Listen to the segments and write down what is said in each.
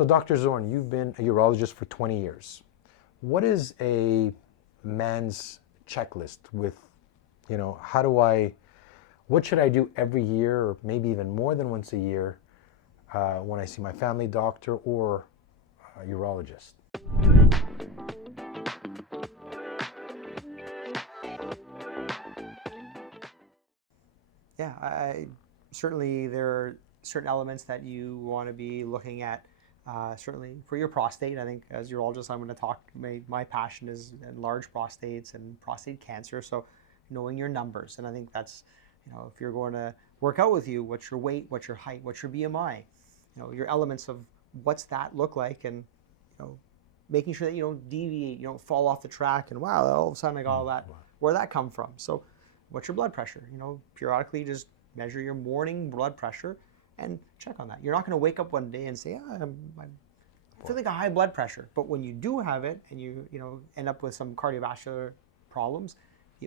So Dr. Zorn, you've been a urologist for 20 years. What is a man's checklist with, what should I do every year, or maybe even more than once a year, when I see my family doctor or a urologist? Yeah, certainly there are certain elements that you want to be looking at. Certainly for your prostate, I think as urologist, I'm going to talk, my passion is large prostates and prostate cancer. So knowing your numbers, and I think that's, if you're going to work out with you, what's your weight, what's your height, what's your BMI, your elements of what's that look like, and, making sure that you don't deviate, you don't fall off the track and wow, all of a sudden I got all that, where'd that come from? So what's your blood pressure? Periodically just measure your morning blood pressure and check on that. You're not going to wake up one day and say, I feel like a high blood pressure. But when you do have it and you end up with some cardiovascular problems,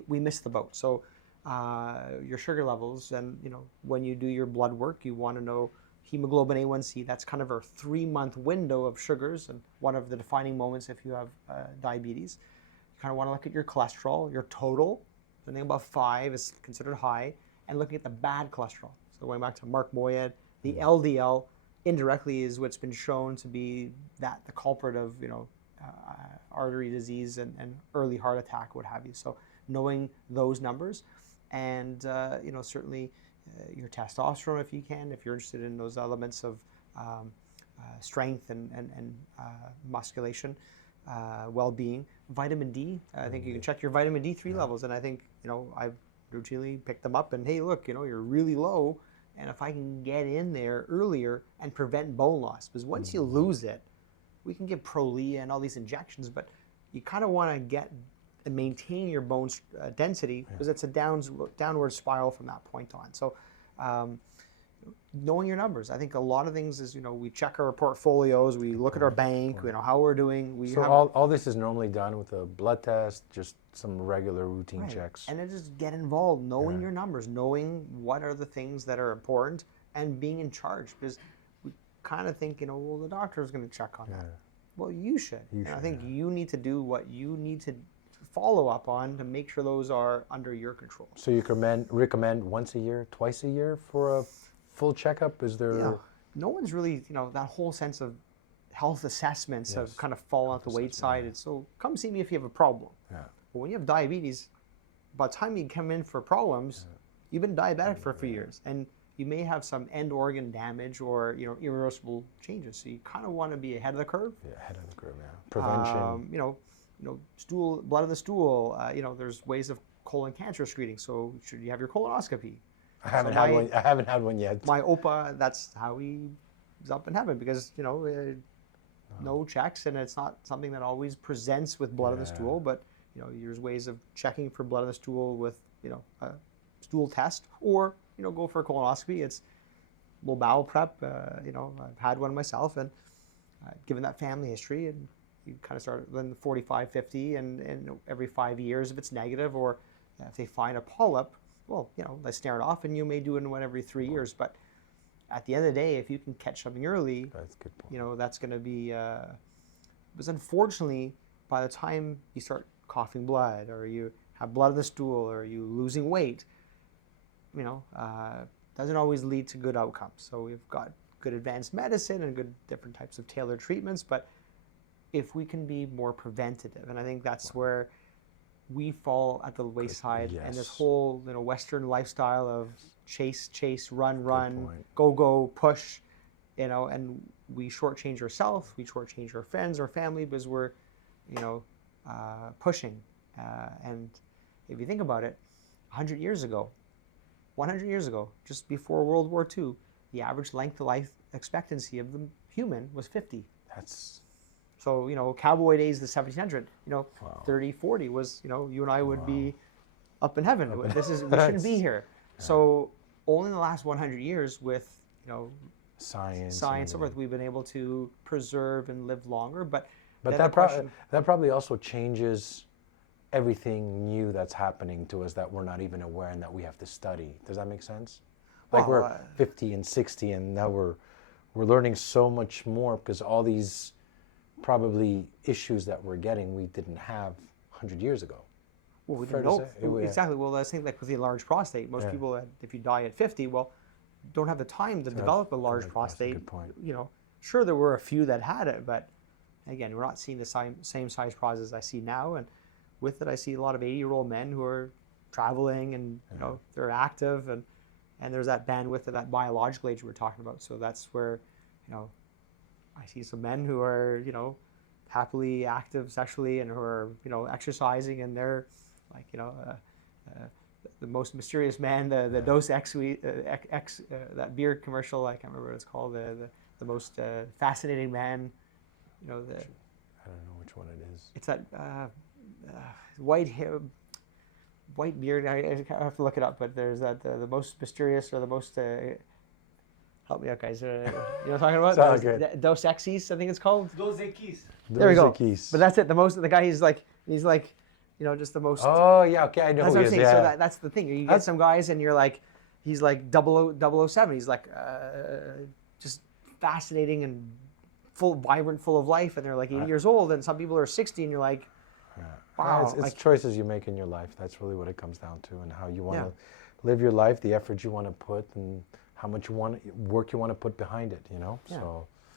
we miss the boat. So your sugar levels, and when you do your blood work, you want to know hemoglobin A1C. That's kind of our 3-month window of sugars, and one of the defining moments if you have diabetes. You kind of want to look at your cholesterol, your total. Anything above 5 is considered high, and looking at the bad cholesterol. So going back to Mark Moyad, the LDL indirectly is what's been shown to be the culprit of artery disease and early heart attack, what have you. So knowing those numbers, and certainly your testosterone if you can, if you're interested in those elements of strength and musculation, well-being. Vitamin D, I think you can check your vitamin D3 levels, and I think I've routinely picked them up and hey, look, you're really low, and if I can get in there earlier and prevent bone loss, because once you lose it, we can give Prolia and all these injections, but you kind of want to get and maintain your bone density, because it's a downward spiral from that point on. So knowing your numbers, I think a lot of things is, we check our portfolios, we look at our bank, how we're doing. So all this is normally done with a blood test, just some regular routine checks. And then just get involved, knowing your numbers, knowing what are the things that are important, and being in charge, because we kind of think, well, the doctor is going to check on that. Well, you should. I think you need to do what you need to follow up on to make sure those are under your control. So you recommend once a year, twice a year for a full checkup? Is there? Yeah. No one's really, that whole sense of health assessments have kind of fallen out the wayside. It's so come see me if you have a problem. Yeah. But when you have diabetes, by the time you come in for problems, you've been diabetic for a few years, and you may have some end organ damage or irreversible changes. So you kind of want to be ahead of the curve. Yeah, ahead of the curve. Yeah. Prevention. Stool, blood of the stool. There's ways of colon cancer screening. So should you have your colonoscopy? I haven't had one yet. My Opa, that's how he's up in heaven, because no checks, and it's not something that always presents with blood of the stool. But there's ways of checking for blood of the stool with a stool test, or go for a colonoscopy. It's a little bowel prep. I've had one myself, and given that family history, and you kind of start then 45, 50, and every 5 years if it's negative, or if they find a polyp, well, they snare it off, and you may do it in one every 3 years. But at the end of the day, if you can catch something early, that's a good point. That's going to be. Because unfortunately, by the time you start coughing blood, or you have blood in the stool, or you losing weight, doesn't always lead to good outcomes. So we've got good advanced medicine and good different types of tailored treatments, but if we can be more preventative, and I think that's where we fall at the wayside, and this whole Western lifestyle of chase, run, go, push, and we shortchange ourselves, we shortchange our friends, our family, because we're, pushing. And if you think about it, 100 years ago, just before World War II, the average length of life expectancy of the human was 50. So, cowboy days, the 1700, 30, 40 was, you and I would be up in heaven. We shouldn't be here. So only in the last 100 years with, science and so forth, we've been able to preserve and live longer. But that probably also changes everything new that's happening to us that we're not even aware and that we have to study. Does that make sense? Like we're 50 and 60, and now we're we're learning so much more because all these probably issues that we're getting we didn't have 100 years ago. Well, we Fair didn't to know. say? Exactly. Well, I think like with the enlarged prostate, most people, if you die at 50, well, don't have the time to develop a large prostate. Good point. You know, sure, there were a few that had it, but again, we're not seeing the same size prostate I see now. And with it, I see a lot of 80-year-old men who are traveling and, you know, they're active, and there's that bandwidth of that biological age we're talking about. So that's where, you know, I see some men who are, you know, happily active sexually and who are, you know, exercising, and they're like, you know, the most mysterious man, the Dos Equis, that beer commercial, I can't remember what it's called, the most fascinating man, you know, I don't know which one it is. it's that white hair, white beard. I have to look it up, but there's that the most mysterious or the most help me out, guys. You know what I'm talking about? Good. Dos Equis, I think it's called. Dos Equis. There we go. Keys. But that's it. The guy, he's like, you know, just the most. Oh yeah, okay, I know That's who what he I'm is. saying. Yeah. So that's the thing. You get some guys, and you're like, he's like 007. He's like just fascinating and vibrant, full of life, and they're like 80 years old, and some people are 60, and you're like, wow. It's like, choices you make in your life. That's really what it comes down to, and how you want to live your life, the effort you want to put, and how much work you want to put behind it. You know. Yeah.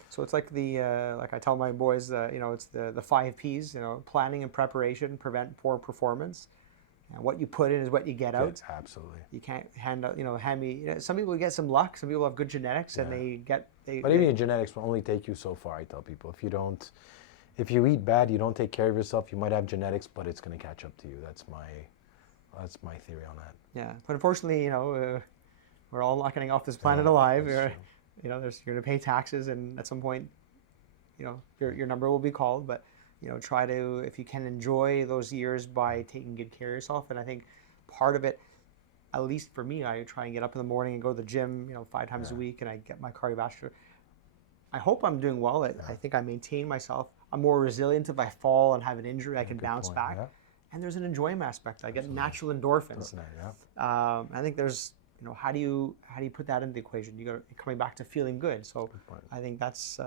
So it's like like I tell my boys, you know, it's the 5 Ps. You know, planning and preparation prevent poor performance. And what you put in is what you get out. Absolutely. You can't hand me. You know, some people get some luck. Some people have good genetics, and But even your genetics will only take you so far. I tell people, if you eat bad, you don't take care of yourself, you might have genetics, but it's going to catch up to you. That's my theory on that. Yeah, but unfortunately, you know, we're all not getting off this planet alive. You know, you're going to pay taxes, and at some point, you know, your number will be called. But you know, try to, if you can, enjoy those years by taking good care of yourself. And I think part of it, at least for me, I try and get up in the morning and go to the gym, you know, 5 times a week, and I get my cardiovascular. I hope I'm doing well. I think I maintain myself. I'm more resilient. If I fall and have an injury, I can bounce back. Yeah. And there's an enjoyment aspect. I get natural endorphins. I think there's, you know, how do you put that into the equation? You got coming back to feeling good. So I think that's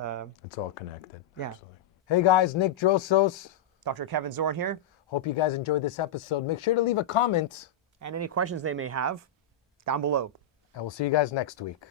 it's all connected. Yeah. Absolutely. Hey guys, Nick Drossos. Dr. Kevin Zorn here. Hope you guys enjoyed this episode. Make sure to leave a comment and any questions they may have down below. And we'll see you guys next week.